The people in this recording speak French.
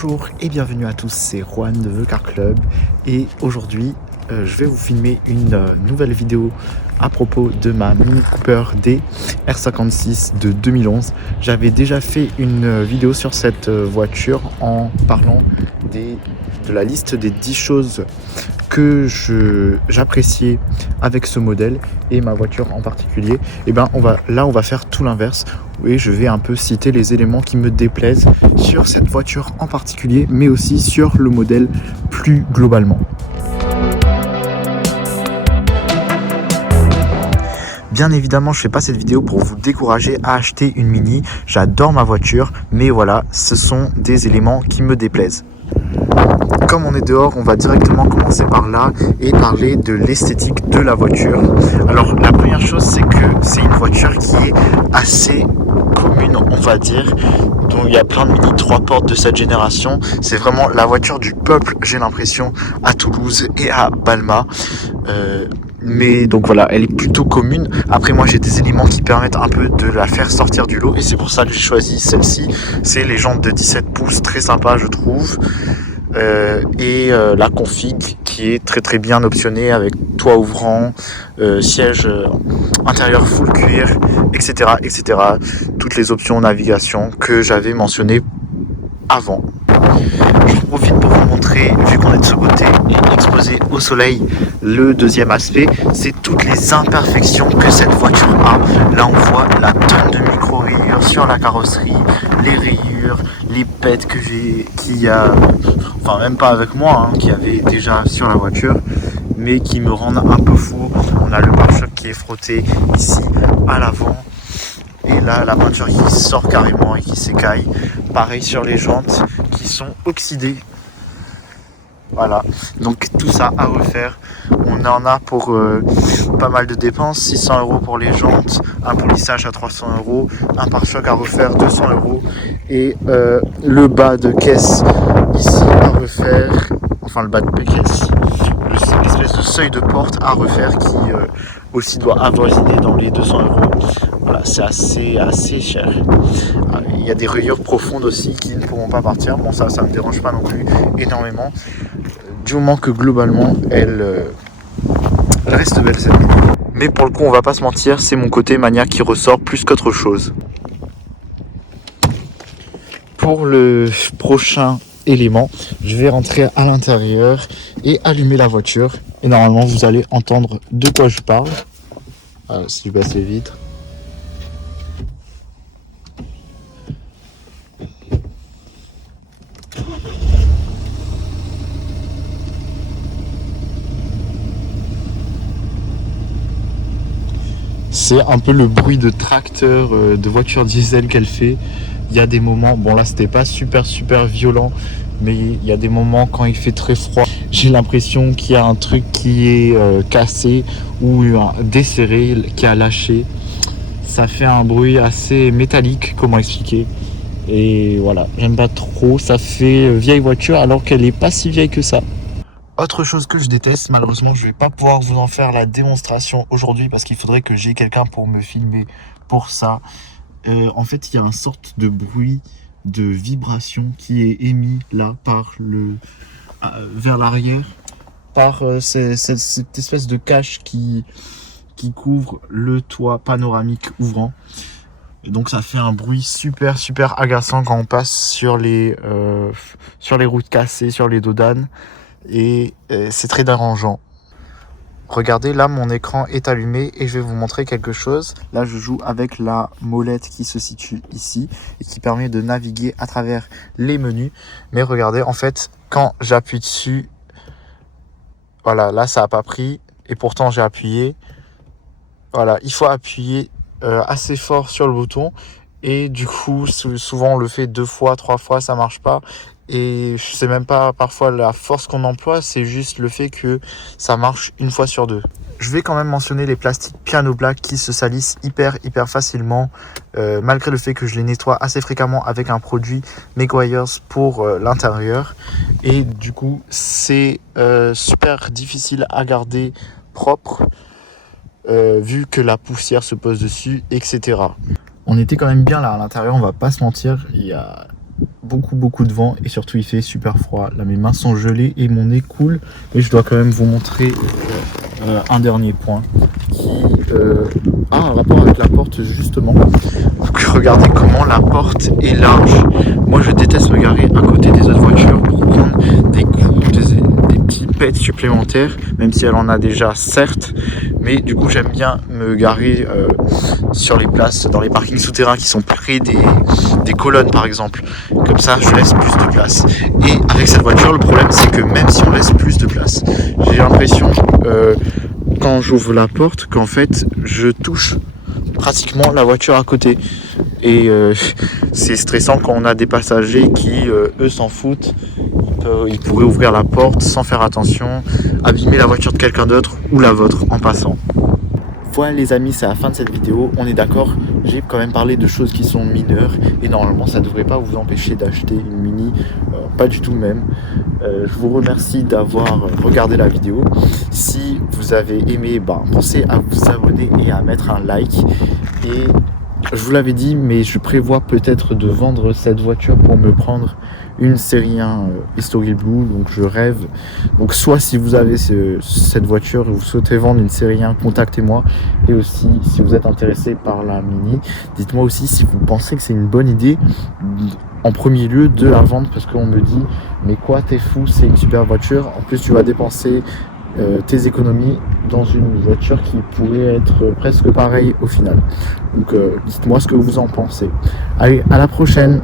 Bonjour et bienvenue à tous, c'est Juan de The Car Club et aujourd'hui je vais vous filmer une nouvelle vidéo à propos de ma Mini Cooper D R56 de 2011. J'avais déjà fait une vidéo sur cette voiture en parlant de la liste des 10 choses que j'appréciais avec ce modèle et ma voiture en particulier. Et ben on va faire tout l'inverse et je vais un peu citer les éléments qui me déplaisent sur cette voiture en particulier, mais aussi sur le modèle plus globalement. Bien évidemment, je fais pas cette vidéo pour vous décourager à acheter une Mini. J'adore ma voiture, mais voilà, ce sont des éléments qui me déplaisent. Comme on est dehors, on va directement commencer par là et parler de l'esthétique de la voiture. Alors la première chose, c'est que c'est une voiture qui est assez commune, on va dire. Donc il y a plein de Mini 3 portes de cette génération. C'est vraiment la voiture du peuple, j'ai l'impression, à Toulouse et à Balma. Mais donc voilà, elle est plutôt commune. Après moi j'ai des éléments qui permettent un peu de la faire sortir du lot et c'est pour ça que j'ai choisi celle-ci. C'est les jantes de 17 pouces, très sympa je trouve. La config qui est très très bien optionnée avec toit ouvrant, siège intérieur full cuir, etc., etc. Toutes les options navigation que j'avais mentionnées avant. Je profite pour vous montrer, vu qu'on est de ce côté et exposé au soleil, le deuxième aspect, c'est toutes les imperfections que cette voiture a. Là on voit la tonne de micro-rayures sur la carrosserie, les rayures, les pets qu'il y a, enfin même pas avec moi, qui avait déjà sur la voiture, mais qui me rendent un peu fou. On a le pare-choc qui est frotté ici à l'avant. Et là, la peinture qui sort carrément et qui s'écaille. Pareil sur les jantes qui sont oxydées. Voilà, donc tout ça à refaire. On en a pour pas mal de dépenses. 600 € pour les jantes, un polissage à 300 €, un pare-choc à refaire 200 € et le bas de caisse ici à refaire. Enfin le bas de caisse, l'espèce de seuil de porte à refaire qui aussi doit avoisiner dans les 200 €. Voilà, c'est assez cher. Il y a des rayures profondes aussi qui ne pourront pas partir. Bon, ça me dérange pas non plus énormément. Du moment que globalement, elle reste belle cette Mini. Mais pour le coup, on va pas se mentir, c'est mon côté maniaque qui ressort plus qu'autre chose. Pour le prochain élément, je vais rentrer à l'intérieur et allumer la voiture. Et normalement, vous allez entendre de quoi je parle. Si je baisse les vitres. C'est un peu le bruit de tracteur, de voiture diesel qu'elle fait. Il y a des moments, bon là c'était pas super violent, mais il y a des moments quand il fait très froid, j'ai l'impression qu'il y a un truc qui est cassé ou desserré, qui a lâché. Ça fait un bruit assez métallique, comment expliquer. Et voilà, j'aime pas trop, ça fait vieille voiture alors qu'elle est pas si vieille que ça. Autre chose que je déteste, malheureusement je vais pas pouvoir vous en faire la démonstration aujourd'hui parce qu'il faudrait que j'ai quelqu'un pour me filmer pour ça. En fait il y a une sorte de bruit de vibration qui est émis là par vers l'arrière par cette espèce de cache qui couvre le toit panoramique ouvrant. Et donc ça fait un bruit super agaçant quand on passe sur les routes cassées, sur les dos d'âne. Et c'est très dérangeant. Regardez, là mon écran est allumé et je vais vous montrer quelque chose. Là je joue avec la molette qui se situe ici et qui permet de naviguer à travers les menus. Mais regardez, en fait quand j'appuie dessus, voilà, là ça n'a pas pris et pourtant j'ai appuyé. Voilà, il faut appuyer assez fort sur le bouton et du coup souvent on le fait 2 fois, 3 fois, ça marche pas. Et je sais même pas parfois la force qu'on emploie, c'est juste le fait que ça marche une fois sur 2. Je vais quand même mentionner les plastiques Piano Black qui se salissent hyper facilement, malgré le fait que je les nettoie assez fréquemment avec un produit Meguiar's pour l'intérieur. Et du coup c'est super difficile à garder propre, vu que la poussière se pose dessus, etc. On était quand même bien là à l'intérieur, on va pas se mentir, il y a beaucoup de vent et surtout il fait super froid. Là mes mains sont gelées et mon nez coule, mais je dois quand même vous montrer un dernier point qui a un rapport avec la porte justement. Donc regardez comment la porte est large. Moi je déteste me garer à côté des autres voitures pour prendre des coups, des petits pets supplémentaires, même si elle en a déjà certes, mais du coup j'aime bien me garer sur les places, dans les parkings souterrains qui sont près des colonnes par exemple. Comme ça je laisse plus de place. Et avec cette voiture le problème c'est que même si on laisse plus de place, j'ai l'impression quand j'ouvre la porte qu'en fait je touche pratiquement la voiture à côté et c'est stressant quand on a des passagers qui eux s'en foutent. Ils pourraient ouvrir la porte sans faire attention, abîmer la voiture de quelqu'un d'autre ou la vôtre en passant. Voilà les amis, c'est la fin de cette vidéo. On est d'accord, j'ai quand même parlé de choses qui sont mineures et normalement ça ne devrait pas vous empêcher d'acheter une Mini, pas du tout même. Je vous remercie d'avoir regardé la vidéo. Si vous avez aimé, pensez à vous abonner et à mettre un like. Et je vous l'avais dit, mais je prévois peut-être de vendre cette voiture pour me prendre une série 1 Estoril Blue, donc je rêve. Donc soit si vous avez cette voiture et vous souhaitez vendre une série 1, contactez-moi. Et aussi si vous êtes intéressé par la Mini, dites-moi aussi si vous pensez que c'est une bonne idée en premier lieu de la vendre, parce qu'on me dit mais quoi, t'es fou, c'est une super voiture, en plus tu vas dépenser tes économies dans une voiture qui pourrait être presque pareille au final. Donc dites-moi ce que vous en pensez. Allez, à la prochaine.